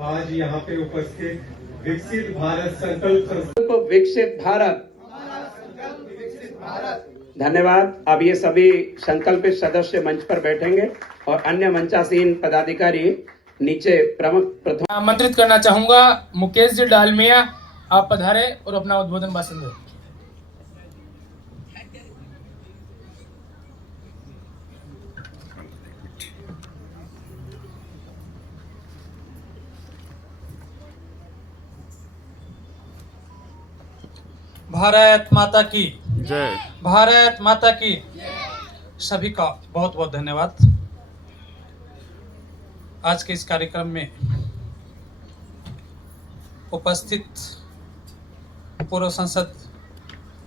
आज यहाँ पे उपस्थित विकसित भारत संकल्प विकसित भारत। धन्यवाद। अब ये सभी संकल्पित सदस्य मंच पर बैठेंगे और अन्य मंचासीन पदाधिकारी नीचे प्रमुख आमंत्रित करना चाहूंगा मुकेश जी डालमिया, आप पधारे और अपना उद्बोधन भाषण दें। भारत माता की जय। भारत माता की सभी का बहुत बहुत धन्यवाद। आज के इस कार्यक्रम में उपस्थित पूर्व सांसद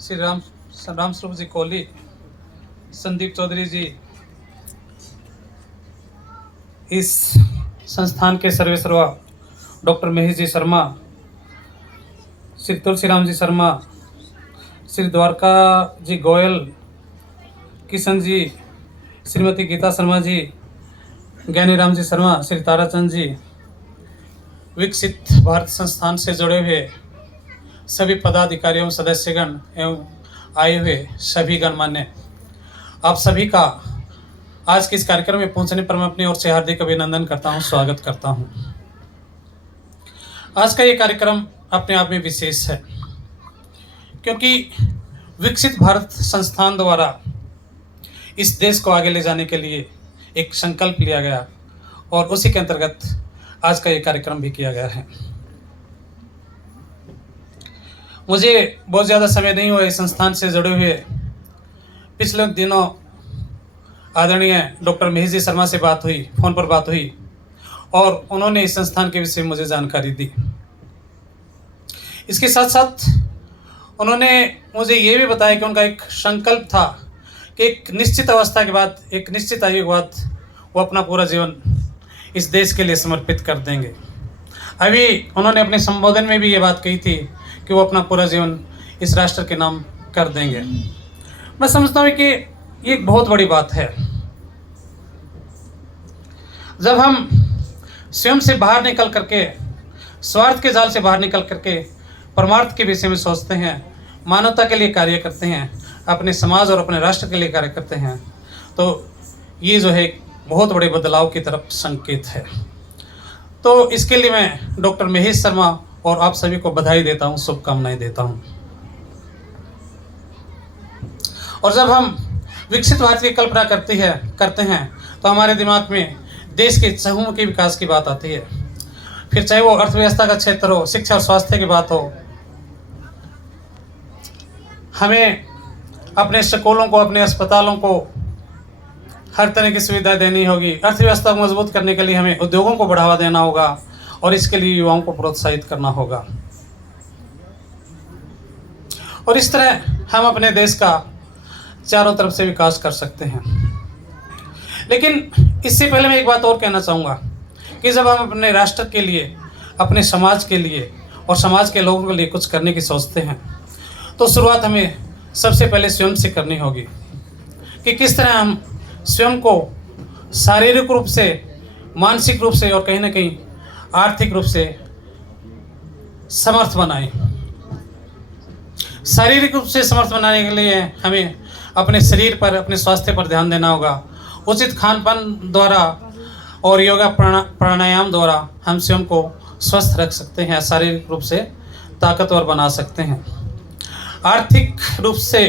श्री राम स्वरूप जी कोहली, संदीप चौधरी जी, इस संस्थान के सर्वेसर्वा डॉक्टर महेश जी शर्मा, श्री तुलसीराम जी शर्मा, श्री द्वारका जी गोयल, किशन जी, श्रीमती गीता शर्मा जी, ज्ञानी राम जी शर्मा, श्री ताराचंद जी, विकसित भारत संस्थान से जुड़े हुए सभी पदाधिकारियों, सदस्यगण एवं आए हुए सभी गणमान्य, आप सभी का आज के इस कार्यक्रम में पहुंचने पर मैं अपनी ओर से हार्दिक अभिनंदन करता हूं, स्वागत करता हूं। आज का ये कार्यक्रम अपने आप में विशेष है क्योंकि विकसित भारत संस्थान द्वारा इस देश को आगे ले जाने के लिए एक संकल्प लिया गया और उसी के अंतर्गत आज का ये कार्यक्रम भी किया गया है। मुझे बहुत ज़्यादा समय नहीं हुआ इस संस्थान से जुड़े हुए। पिछले दिनों आदरणीय डॉक्टर महेश जी शर्मा से बात हुई, फ़ोन पर बात हुई और उन्होंने इस संस्थान के विषय में मुझे जानकारी दी। इसके साथ साथ उन्होंने मुझे ये भी बताया कि उनका एक संकल्प था कि एक निश्चित अवस्था के बाद, एक निश्चित आयु के बाद वो अपना पूरा जीवन इस देश के लिए समर्पित कर देंगे। अभी उन्होंने अपने संबोधन में भी ये बात कही थी कि वो अपना पूरा जीवन इस राष्ट्र के नाम कर देंगे। मैं समझता हूँ कि ये एक बहुत बड़ी बात है। जब हम स्वयं से बाहर निकल करके, स्वार्थ के जाल से बाहर निकल करके परमार्थ के विषय में सोचते हैं, मानवता के लिए कार्य करते हैं, अपने समाज और अपने राष्ट्र के लिए कार्य करते हैं, तो ये जो है बहुत बड़े बदलाव की तरफ संकेत है। तो इसके लिए मैं डॉक्टर महेश शर्मा और आप सभी को बधाई देता हूँ, शुभकामनाएं देता हूँ। और जब हम विकसित भारत की कल्पना करते हैं तो हमारे दिमाग में देश के चहुमुखी विकास की बात आती है। फिर चाहे वो अर्थव्यवस्था का क्षेत्र हो, शिक्षा और स्वास्थ्य की बात हो, हमें अपने स्कूलों को, अपने अस्पतालों को हर तरह की सुविधा देनी होगी। अर्थव्यवस्था को मजबूत करने के लिए हमें उद्योगों को बढ़ावा देना होगा और इसके लिए युवाओं को प्रोत्साहित करना होगा। और इस तरह हम अपने देश का चारों तरफ से विकास कर सकते हैं। लेकिन इससे पहले मैं एक बात और कहना चाहूँगा कि जब हम अपने राष्ट्र के लिए, अपने समाज के लिए और समाज के लोगों के लिए कुछ करने की सोचते हैं तो शुरुआत हमें सबसे पहले स्वयं से करनी होगी कि किस तरह हम स्वयं को शारीरिक रूप से, मानसिक रूप से और कहीं ना कहीं आर्थिक रूप से समर्थ बनाएं। शारीरिक रूप से समर्थ बनाने के लिए हमें अपने शरीर पर, अपने स्वास्थ्य पर ध्यान देना होगा। उचित खान पान द्वारा और योगा प्राणायाम द्वारा हम स्वयं को स्वस्थ रख सकते हैं, शारीरिक रूप से ताकतवर बना सकते हैं। आर्थिक रूप से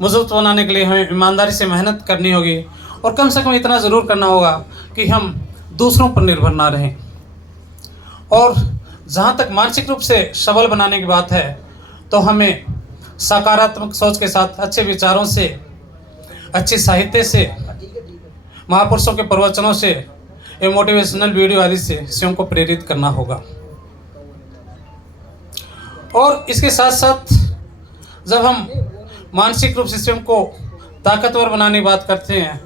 मजबूत बनाने के लिए हमें ईमानदारी से मेहनत करनी होगी और कम से कम इतना ज़रूर करना होगा कि हम दूसरों पर निर्भर ना रहें। और जहाँ तक मानसिक रूप से सबल बनाने की बात है तो हमें सकारात्मक सोच के साथ, अच्छे विचारों से, अच्छे साहित्य से, महापुरुषों के प्रवचनों से, मोटिवेशनल वीडियो आदि से स्वयं को प्रेरित करना होगा। और इसके साथ साथ जब हम मानसिक रूप से स्वयं को ताकतवर बनाने की बात करते हैं,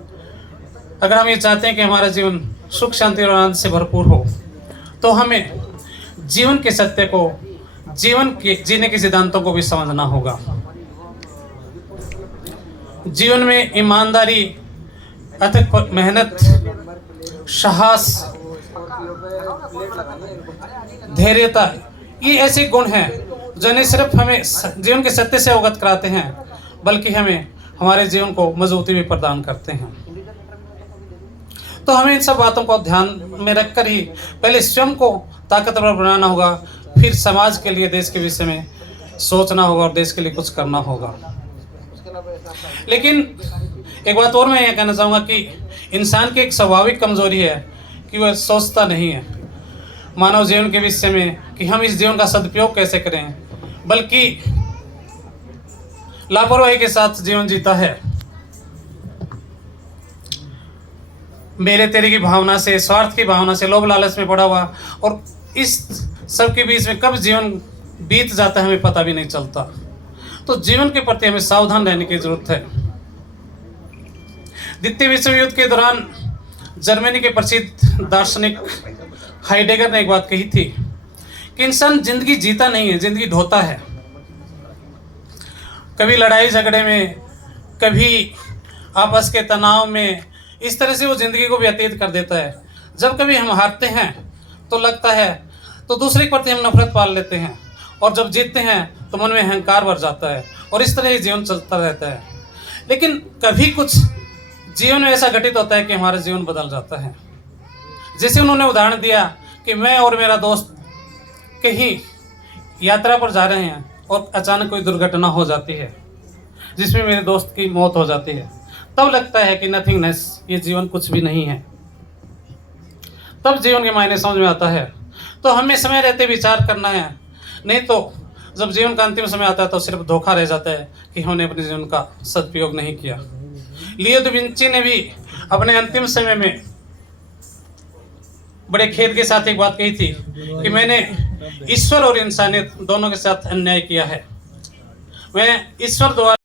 अगर हम ये चाहते हैं कि हमारा जीवन सुख, शांति और आनंद से भरपूर हो, तो हमें जीवन के सत्य को, जीवन के जीने के सिद्धांतों को भी समझना होगा। जीवन में ईमानदारी, अथक मेहनत, साहस, धैर्यता, ये ऐसे गुण हैं जो न सिर्फ हमें जीवन के सत्य से अवगत कराते हैं बल्कि हमें हमारे जीवन को मजबूती भी प्रदान करते हैं। तो हमें इन सब बातों को ध्यान में रखकर ही पहले स्वयं को ताकतवर बनाना होगा, फिर समाज के लिए, देश के विषय में सोचना होगा और देश के लिए कुछ करना होगा। लेकिन एक बात और मैं यह कहना चाहूँगा कि इंसान की एक स्वाभाविक कमजोरी है कि वह सोचता नहीं है मानव जीवन के विषय में कि हम इस जीवन का सदुपयोग कैसे करें, बल्कि लापरवाही के साथ जीवन जीता है। मेरे तेरे की भावना से, स्वार्थ की भावना से, लोभ लालच में पड़ा हुआ, और इस सब के बीच में कब जीवन बीत जाता है हमें पता भी नहीं चलता। तो जीवन के प्रति हमें सावधान रहने की जरूरत है। द्वितीय विश्व युद्ध के दौरान जर्मनी के प्रसिद्ध दार्शनिक हाइडेगर ने एक बात कही थी कि इंसान जिंदगी जीता नहीं है, जिंदगी ढोता है। कभी लड़ाई झगड़े में, कभी आपस के तनाव में, इस तरह से वो जिंदगी को व्यतीत कर देता है। जब कभी हम हारते हैं तो लगता है, तो दूसरे के प्रति हम नफरत पाल लेते हैं, और जब जीतते हैं तो मन में अहंकार भर जाता है, और इस तरह ही जीवन चलता रहता है। लेकिन कभी कुछ जीवन में ऐसा घटित होता है कि हमारा जीवन बदल जाता है। जैसे उन्होंने उदाहरण दिया कि मैं और मेरा दोस्त कहीं यात्रा पर जा रहे हैं और अचानक कोई दुर्घटना हो जाती है जिसमें मेरे दोस्त की मौत हो जाती है। तब लगता है कि नथिंगनेस, ये जीवन कुछ भी नहीं है। तब जीवन के मायने समझ में आता है। तो हमें समय रहते विचार करना है, नहीं तो जब जीवन का अंतिम समय आता है तो सिर्फ धोखा रह जाता है कि हमने अपने जीवन का सदुपयोग नहीं किया। लियो दा विंची ने भी अपने अंतिम समय में बड़े खेद के साथ एक बात कही थी कि मैंने ईश्वर और इंसानियत दोनों के साथ अन्याय किया है। मैं ईश्वर द्वारा